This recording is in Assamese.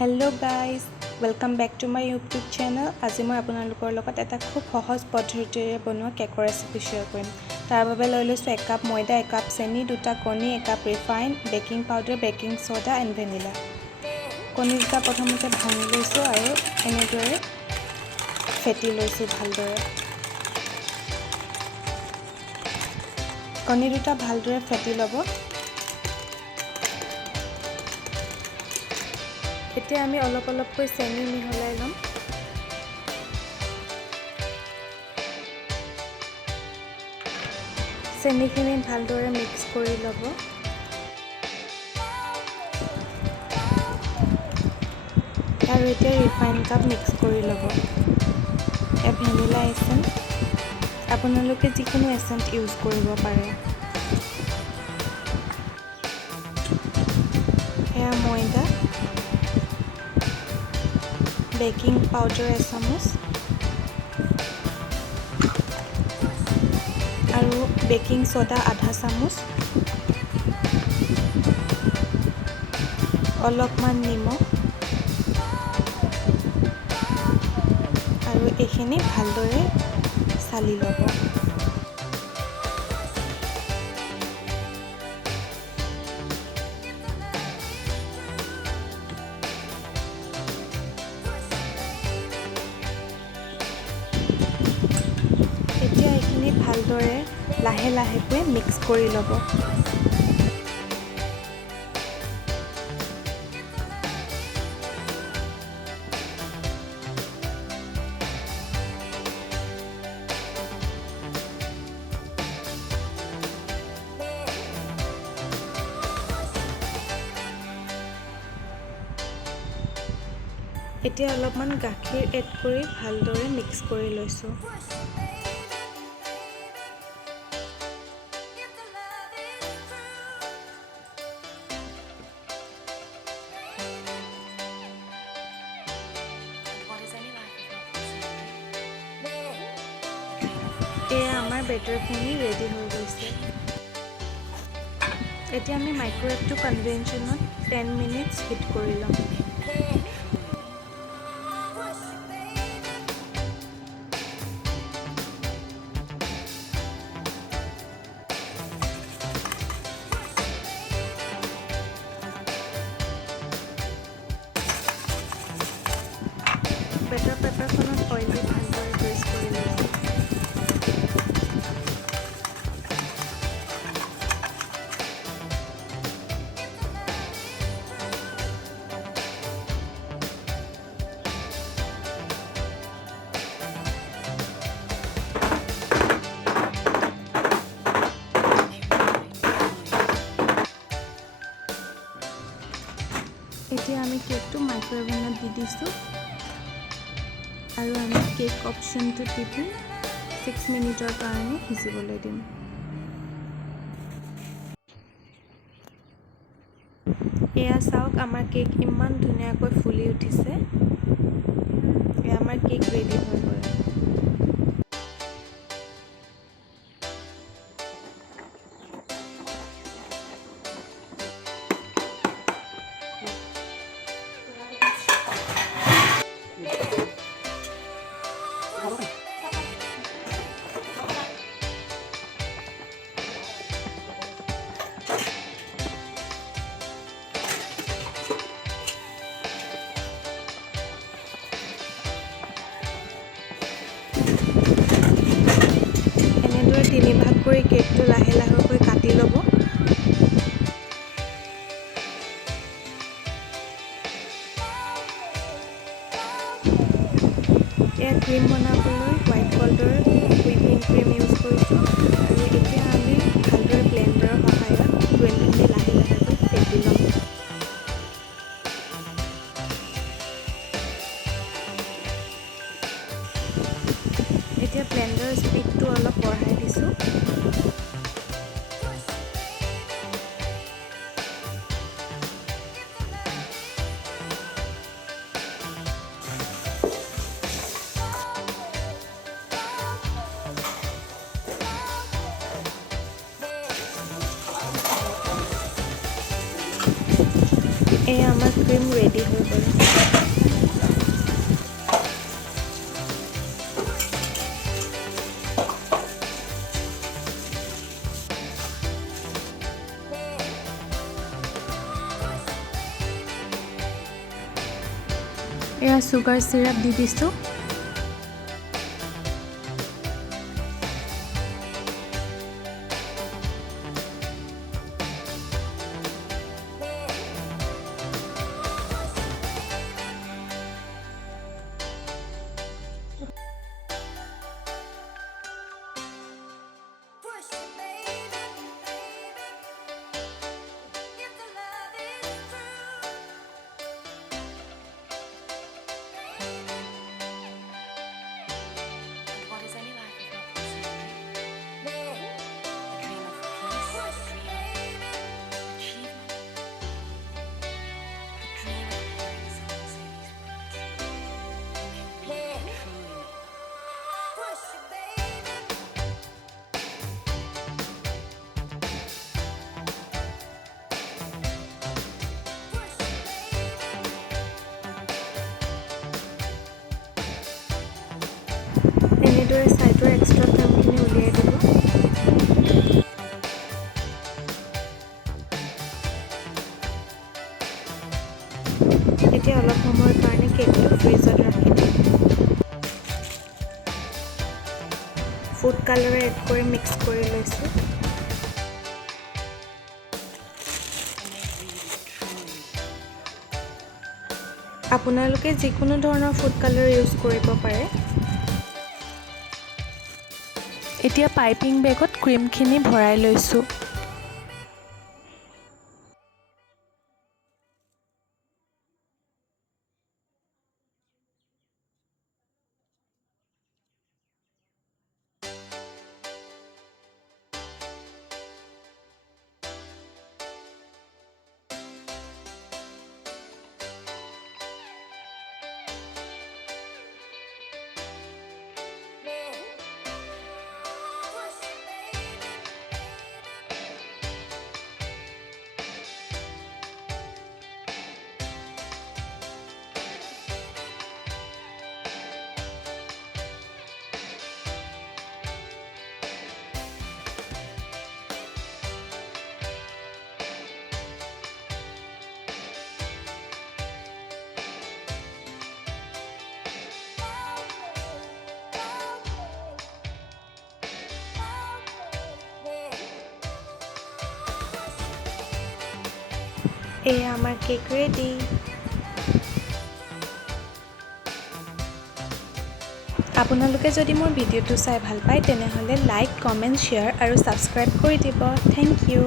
Hello' guys, welcome back to my YouTube channel. আজি মই আপোনালোকৰ লগত এটা খুব সহজ পদ্ধতিৰে বনোৱা কেকৰ ৰেচিপি শ্বেয়াৰ কৰিম। তাৰ বাবে লৈ লৈছোঁ 1 কাপ ময়দা, 1 কাপ চেনি, 2টা কণী, 1 cup refine, baking powder, baking soda and vanilla. কণী দুটা প্ৰথমতে ভাঙি লৈছোঁ আৰু এনেদৰে ফেটি লৈছোঁ ভালদৰে। কণী দুটা ভালদৰে ফেটি ল'ব। এতিয়া আমি অলপ অলপকৈ চেনি মিহলাই ল'ম। চেনিখিনি ভালদৰে মিক্স কৰি ল'ব। আৰু এতিয়া ৰিফাইন কাপ মিক্স কৰি ল'ব। ভেনিলা এচেঞ্চ, আপোনালোকে যিকোনো এচেঞ্চ ইউজ কৰিব পাৰে। এয়া ময়দা, বেকিং পাউডাৰ এচামুচ আৰু বেকিং ছ'ডা আধা চামুচ, অলপমান নিমখ আৰু এইখিনি ভালদৰে চালি ল'ব। এতিয়া এইখিনি ভালদৰে লাহে লাহেকৈ মিক্স কৰি ল'ব। এতিয়া অলপমান গাখীৰ এড কৰি ভালদৰে মিক্স কৰি লৈছোঁ। এয়া আমাৰ বেটাৰখিনি ৰেডি হৈ গৈছে। এতিয়া আমি মাইক্ৰৱেভটো কনভেনশ্যনত 10 মিনিটছ হিট কৰি ল'ম। বেটাৰ পেপাৰখনত অইল দি ভালদৰে গ্ৰেছ কৰি লৈছোঁ। এতিয়া আমি কেকটো মাইক্ৰৱেভত দি দিছোঁ আৰু আমি কেক অপশ্যনটো টিপি 6 মিনিটৰ কাৰণে সিজিবলৈ দিম। এয়া চাওক, আমাৰ কেক ইমান ধুনীয়াকৈ ফুলি উঠিছে। এয়া আমাৰ কেক ৰেডি হৈ গ'ল। এনেদৰে 3 ভাগ কৰি কেকটো লাহে লাহেকৈ কাটি ল'ব। এয়া ক্ৰীম বনাবলৈ হোৱাইট কল্ডৰ হুইপিং ক্ৰীম ইউজ কৰিছোঁ আৰু এতিয়া আমি ভালদৰে ব্লেণ্ডাৰৰ সহায়ত ক্ৰীমখিনি লাহে লাহেকৈ ফেটি ল'ম। এতিয়া ব্লেণ্ডাৰৰ স্পীডটো অলপ বঢ়াই দিছোঁ। এয়া আমাৰ ক্ৰীম ৰেডি হৈ গ'ল। এয়া সুগাৰ চিৰাপ দি দিছোঁ। এনেদৰে ছাইডৰ এক্সট্ৰা ক্ৰীমখিনি উলিয়াই দিব। এতিয়া অলপ সময়ৰ কাৰণে কেকটো ফ্ৰিজত ৰাখি দিম। ফুড কালাৰ এড কৰি মিক্স কৰি লৈছোঁ। আপোনালোকে যিকোনো ধৰণৰ ফুড কালাৰ ইউজ কৰিব পাৰে। এতিয়া পাইপিং বেগত ক্ৰীমখিনি ভৰাই লৈছোঁ। এয়া আমাৰ কেক ৰেডি। আপোনালোকে যদি মোৰ ভিডিঅ'টো চাই ভাল পায় তেনেহ'লে লাইক, কমেণ্ট, শ্বেয়াৰ আৰু ছাবস্ক্ৰাইব কৰি দিব। Thank U.